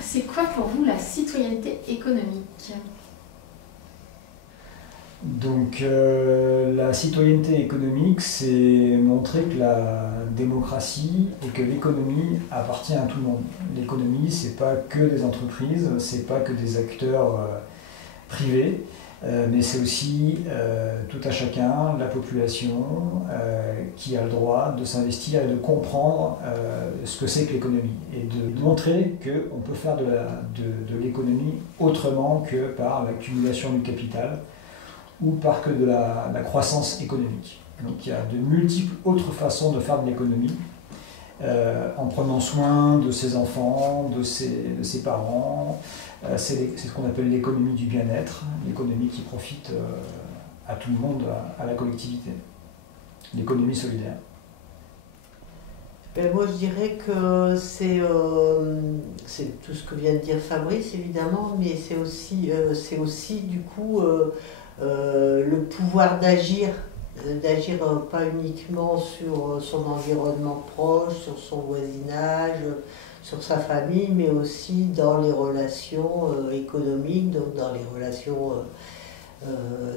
C'est quoi pour vous la citoyenneté économique? Donc la citoyenneté économique, c'est montrer que la démocratie et que l'économie appartient à tout le monde. L'économie, c'est pas que des entreprises, c'est pas que des acteurs privés, mais c'est aussi tout à chacun, la population, qui a le droit de s'investir et de comprendre ce que c'est que l'économie et de montrer qu'on peut faire de l'économie autrement que par l'accumulation du capital ou par que de la croissance économique. Donc il y a de multiples autres façons de faire de l'économie, en prenant soin de ses enfants, de ses parents. C'est ce qu'on appelle l'économie du bien-être, l'économie qui profite à tout le monde, à la collectivité, l'économie solidaire. Ben moi je dirais que c'est tout ce que vient de dire Fabrice évidemment, mais c'est aussi du coup le pouvoir d'agir pas uniquement sur son environnement proche, sur son voisinage, sur sa famille, mais aussi dans les relations économiques, donc dans les relations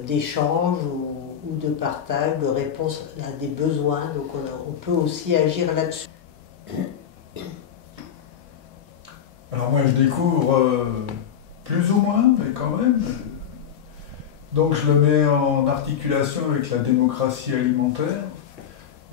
d'échange ou de partage, de réponse à des besoins. Donc on peut aussi agir là-dessus. Alors moi je découvre plus ou moins, mais quand même. Donc je le mets en articulation avec la démocratie alimentaire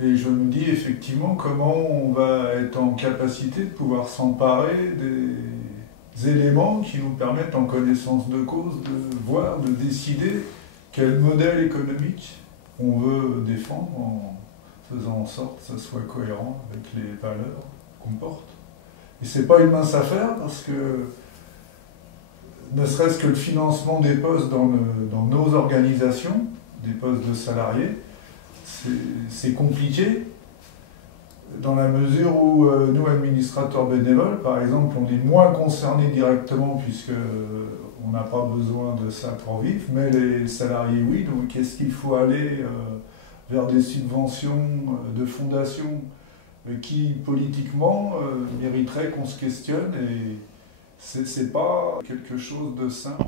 et je me dis effectivement comment on va être en capacité de pouvoir s'emparer des éléments qui nous permettent en connaissance de cause de voir, de décider quel modèle économique on veut défendre en faisant en sorte que ça soit cohérent avec les valeurs qu'on porte. Et c'est pas une mince affaire parce que ne serait-ce que le financement des postes dans nos organisations, des postes de salariés, c'est compliqué dans la mesure où nous, administrateurs bénévoles, par exemple, on est moins concernés directement puisque on n'a pas besoin de ça pour vivre, mais les salariés, oui. Donc, est-ce qu'il faut aller vers des subventions de fondations qui, politiquement, mériteraient qu'on se questionne et c'est pas quelque chose de simple.